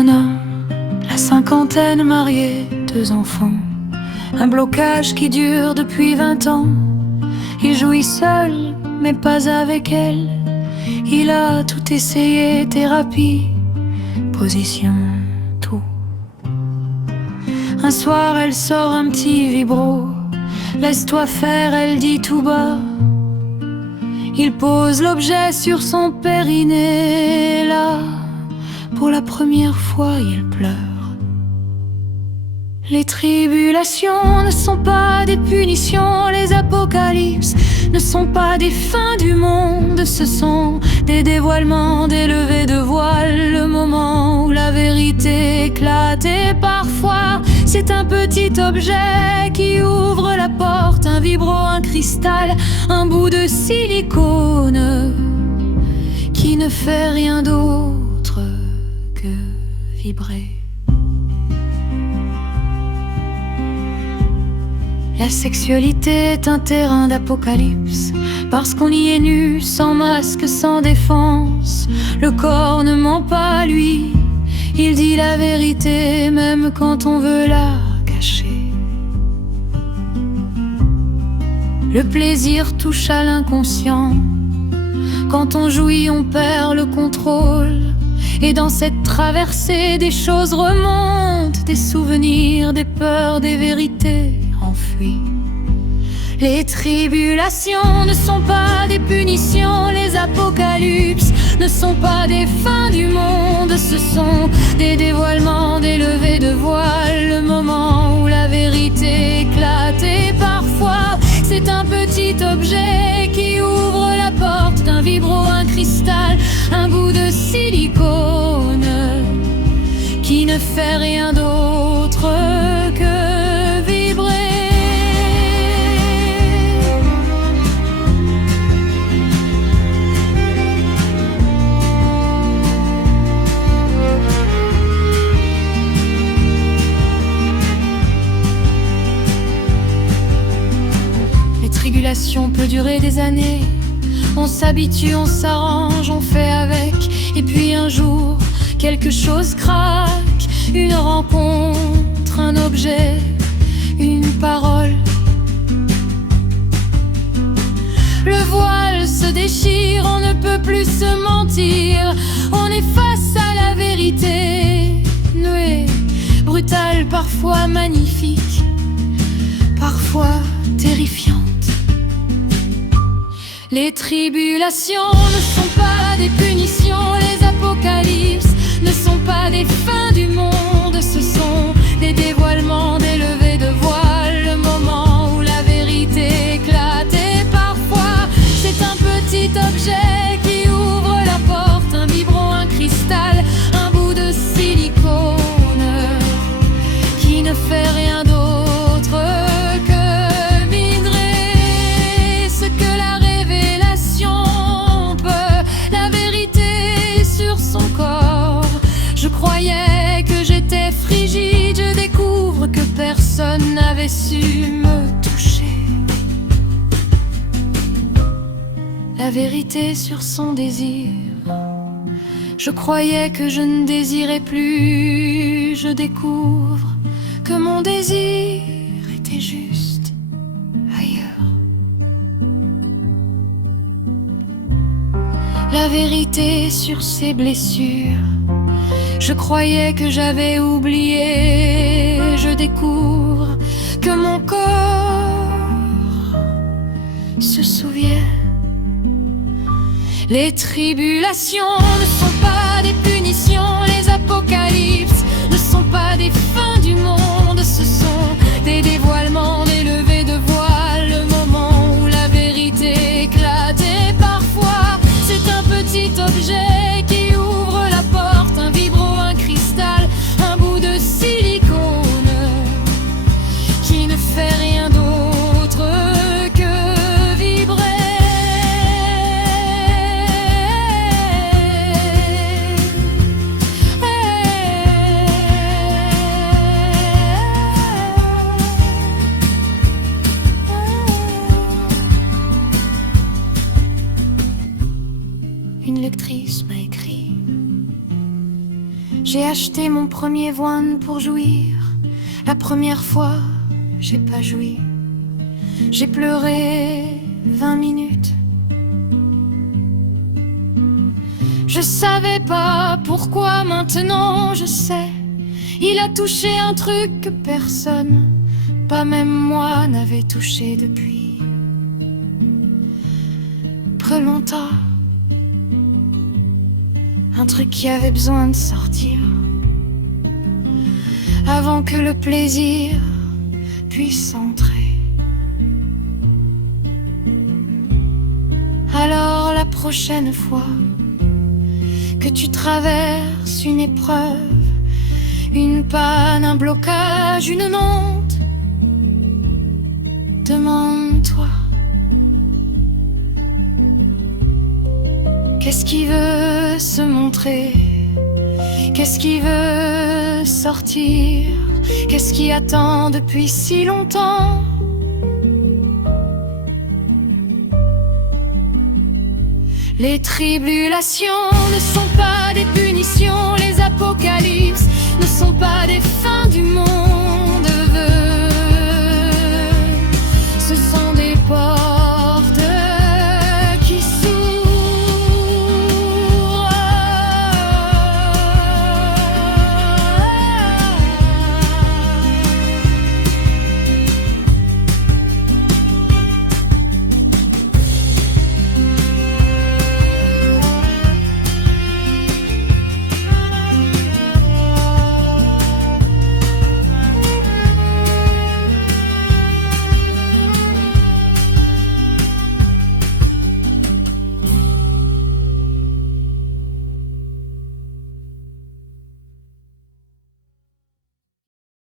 Un homme, la cinquantaine, marié, 2 enfants. Un blocage qui dure depuis 20 ans. Il jouit seul, mais pas avec elle. Il a tout essayé, thérapie, position, tout. Un soir, elle sort un petit vibro. Laisse-toi faire, elle dit tout bas. Il pose l'objet sur son périnée. Là, pour la première fois, il pleure. Les tribulations ne sont pas des punitions, les apocalypses ne sont pas des fins du monde, ce sont des dévoilements, des levées de voile, le moment où la vérité éclate. Et parfois, c'est un petit objet qui ouvre la porte, un vibro, un cristal, un bout de silicone qui ne fait rien d'autre que vibrer. La sexualité est un terrain d'apocalypse, parce qu'on y est nu, sans masque, sans défense. Le corps ne ment pas, lui, il dit la vérité, même quand on veut la cacher. Le plaisir touche à l'inconscient. Quand on jouit, on perd le contrôle. Et dans cette traversée, des choses remontent, des souvenirs, des peurs, des vérités enfuies. Les tribulations ne sont pas des punitions, les apocalypses ne sont pas des fins du monde, ce sont des dévoilements, des levées de voile, le moment où la vérité éclate. Et parfois, c'est un petit objet qui ouvre la porte d'un vibro, un cristal, un bout de silicone qui ne fait rien d'autre que vibrer. Les tribulations peuvent durer des années. On s'habitue, on s'arrange, on fait avec. Et puis un jour, quelque chose craque. Une rencontre, un objet, une parole. Le voile se déchire, on ne peut plus se mentir. On est face à la vérité, nuée, brutale, parfois magnifique, parfois terrifiante. Les tribulations ne sont pas des punitions, les apocalypses ne sont pas des fins du monde, ce sont des dévoilements, des levées de voile, le moment où la vérité éclate. Et parfois, c'est un petit objet qui ouvre la porte, un vibro, un cristal, un bout de silicone qui ne fait rien d'autre que vibrer. Ce que la révélation peut, la vérité sur son corps. Je croyais que j'étais frigide, je découvre que personne n'avait su me toucher. La vérité sur son désir. Je croyais que je ne désirais plus, je découvre que mon désir était juste ailleurs. La vérité sur ses blessures. Je croyais que j'avais oublié, je découvre que mon corps se souvient. Les tribulations ne sont pas des punitions, les apocalypses ne sont pas des fins du monde, ce sont des dévoilements, des levées de voile, le moment où la vérité éclate. Et parfois, c'est un petit objet qui ouvre la porte, un vibro, un cristal, un bout de silicone qui ne fait rien d'autre que vibrer. Une lectrice m'a écrit: J'ai acheté mon premier voine pour jouir. La première fois, j'ai pas joui. J'ai pleuré 20 minutes. Je savais pas pourquoi, maintenant je sais. Il a touché un truc que personne, pas même moi, n'avait touché depuis très longtemps. Un truc qui avait besoin de sortir avant que le plaisir puisse entrer. Alors la prochaine fois que tu traverses une épreuve, une panne, un blocage, une honte, demande-toi: qu'est-ce qui veut se montrer? Qu'est-ce qui veut sortir? Qu'est-ce qui attend depuis si longtemps? Les tribulations ne sont pas des punitions, les apocalypses ne sont pas des fins